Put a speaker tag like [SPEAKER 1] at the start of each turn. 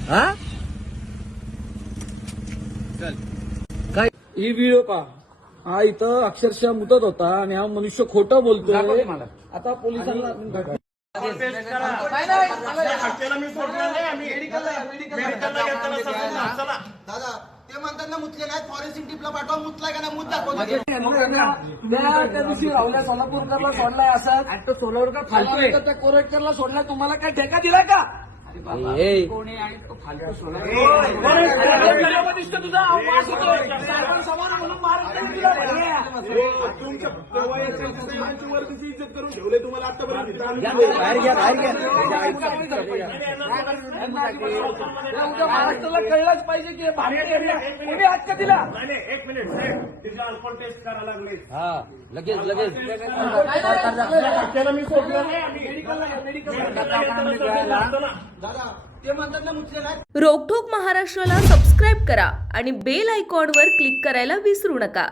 [SPEAKER 1] हा काय
[SPEAKER 2] ही व्हिडिओ पहा. हा इथं अक्षरशः मुतत होता आणि हा मनुष्य खोटं बोलतोय. आता पोलिसांना
[SPEAKER 3] दादा ते म्हणतात ना मुतले नाही फॉरेन्सिक टीपला पाठवा मुतला का नाही मुत दाखवा.
[SPEAKER 2] त्या दिवशी राहुल्या सोलापूरकरला सोडलाय असं सोलापूरकर फालतोय त्या कोरेटकरला सोडलाय. तुम्हाला काय ठेका दिला का? कोणी आहे तो फालतू सोडला तुझा आवाज होतोय समोर म्हणून वर्दीची इज्जत करून ठेवले तुम्हाला आतापर्यंत. महाराष्ट्राला कळलंच पाहिजे की भारतीय एरिया कोणी हक्क दिला.
[SPEAKER 4] एक मिनिट तिथे अल्कोहोल टेस्ट करायला लागले.
[SPEAKER 1] हा लगेच लगेच
[SPEAKER 4] त्याला मी सोडलं नाही.
[SPEAKER 3] दादा ते म्हणतात ना मुतले नाही.
[SPEAKER 5] रोकठोक महाराष्ट्राला सबस्क्राईब करा आणि बेल आयकॉनवर क्लिक करायला विसरू नका.